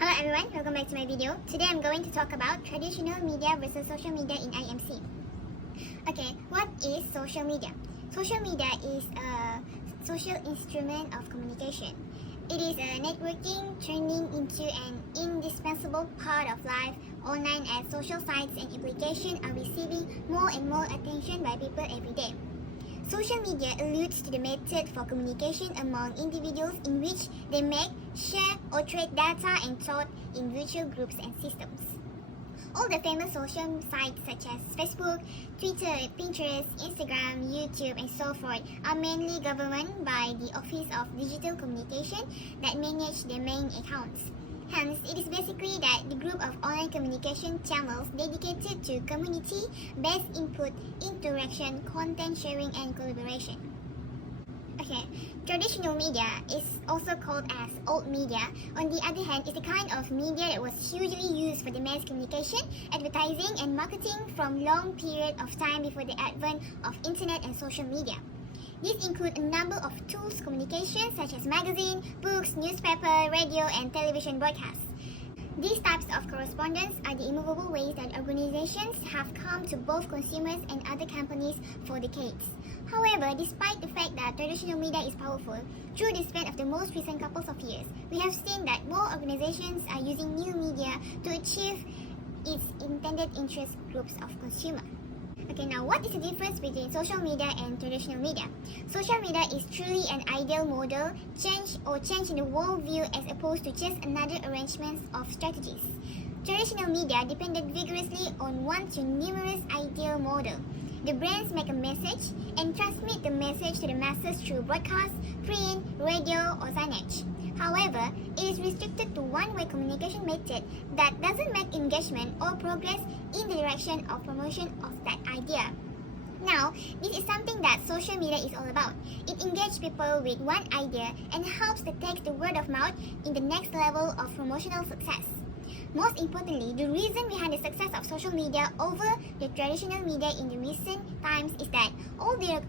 Hello everyone, welcome back to my video. Today I'm going to talk about traditional media versus social media in IMC. Okay, what is social media? Social media is a social instrument of communication. It is a networking turning into an indispensable part of life online as social sites and applications are receiving more and more attention by people every day. Social media alludes to the method for communication among individuals in which they make, share, or trade data and thought in virtual groups and systems. All the famous social sites such as Facebook, Twitter, Pinterest, Instagram, YouTube, and so forth are mainly governed by the Office of Digital Communication that manage their main accounts. Hence, it is basically that the group of online communication channels dedicated to community-based input, interaction, content sharing, and collaboration. Okay, traditional media is also called as old media. On the other hand, is the kind of media that was hugely used for the mass communication, advertising, and marketing from long period of time before the advent of internet and social media. These include a number of tools communication such as magazine, books, newspaper, radio, and television broadcasts. These types of correspondence are the immovable ways that organizations have come to both consumers and other companies for decades. However, despite the fact that traditional media is powerful, through the span of the most recent couple of years, we have seen that more organizations are using new media to achieve its intended interest groups of consumers. Okay, now what is the difference between social media and traditional media? Social media is truly an ideal model, change in the worldview as opposed to just another arrangement of strategies. Traditional media depended vigorously on one to numerous ideal model. The brands make a message and transmit the message to the masses through broadcast, print, radio, or signage. However, it is restricted to one-way communication method that doesn't make engagement or progress in the direction of promotion of that idea. Now, this is something that social media is all about. It engages people with one idea and helps to take the word of mouth in the next level of promotional success. Most importantly, the reason behind the success of social media over the traditional media in the recent times is that all the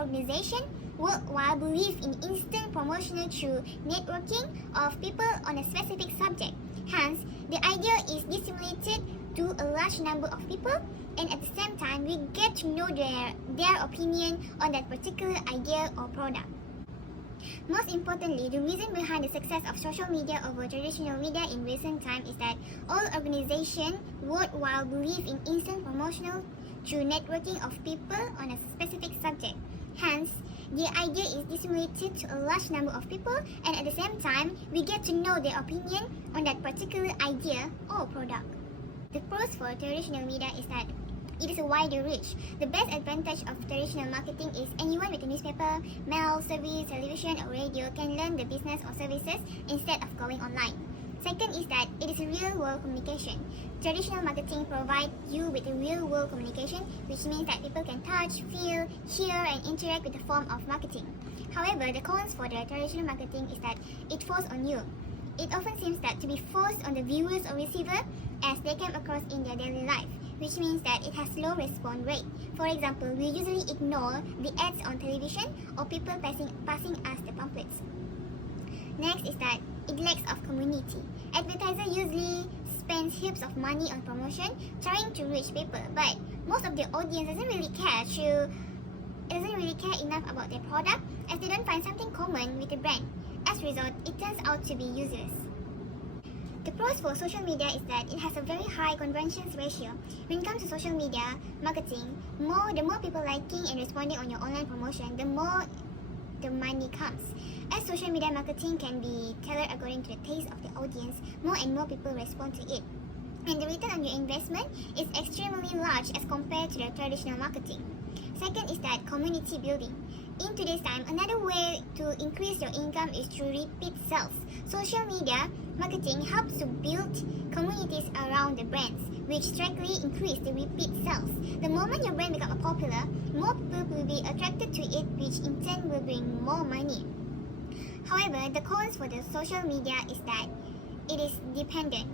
organization worldwide believe in instant promotional through networking of people on a specific subject. Hence, the idea is disseminated to a large number of people, and at the same time, we get to know their opinion on that particular idea or product. Most importantly, the reason behind the success of social media over traditional media in recent times is that all organizations worldwide believe in instant promotional through networking of people on a specific subject. Hence, the idea is disseminated to a large number of people, and at the same time, we get to know their opinion on that particular idea or product. The pros for traditional media is that it is a wider reach. The best advantage of traditional marketing is anyone with a newspaper, mail, service, television, or radio can learn the business or services instead of going online. Second is that it is a real-world communication. Traditional marketing provides you with a real-world communication, which means that people can touch, feel, hear, and interact with the form of marketing. However, the cons for the traditional marketing is that it falls on you. It often seems that to be forced on the viewers or receiver as they come across in their daily life, which means that it has low response rate. For example, we usually ignore the ads on television or people passing us the pamphlets. Next is that it lacks of community. Advertisers usually spend heaps of money on promotion trying to reach people, but most of the audience doesn't really care enough about their product as they don't find something common with the brand. As a result, it turns out to be useless. The pros for social media is that it has a very high conversion ratio. When it comes to social media marketing, the more people liking and responding on your online promotion, the more the money comes. As social media marketing can be tailored according to the taste of the audience, more and more people respond to it. And the return on your investment is extremely large as compared to the traditional marketing. Second is that community building. In today's time, another way to increase your income is through repeat sales. Social media marketing helps to build communities around the brands, which directly increase the repeat sales. The moment your brand becomes popular, more people will be attracted to it, which in turn will bring more money. However, the cons for the social media is that it is dependent.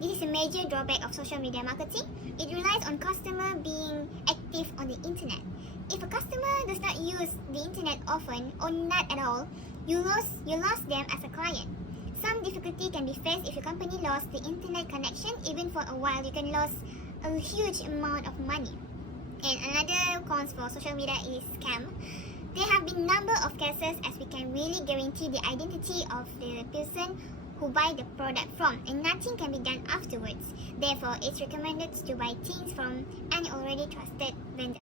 This is a major drawback of social media marketing. It relies on customer being active on the internet. If a customer does not use the internet often or not at all, you lost them as a client. Some difficulty can be faced if your company lost the internet connection. Even for a while, you can lose a huge amount of money. And another cons for social media is scam. There have been number of cases as we can really guarantee the identity of the person who buy the product from, and nothing can be done afterwards. Therefore, it's recommended to buy things from an already trusted vendor.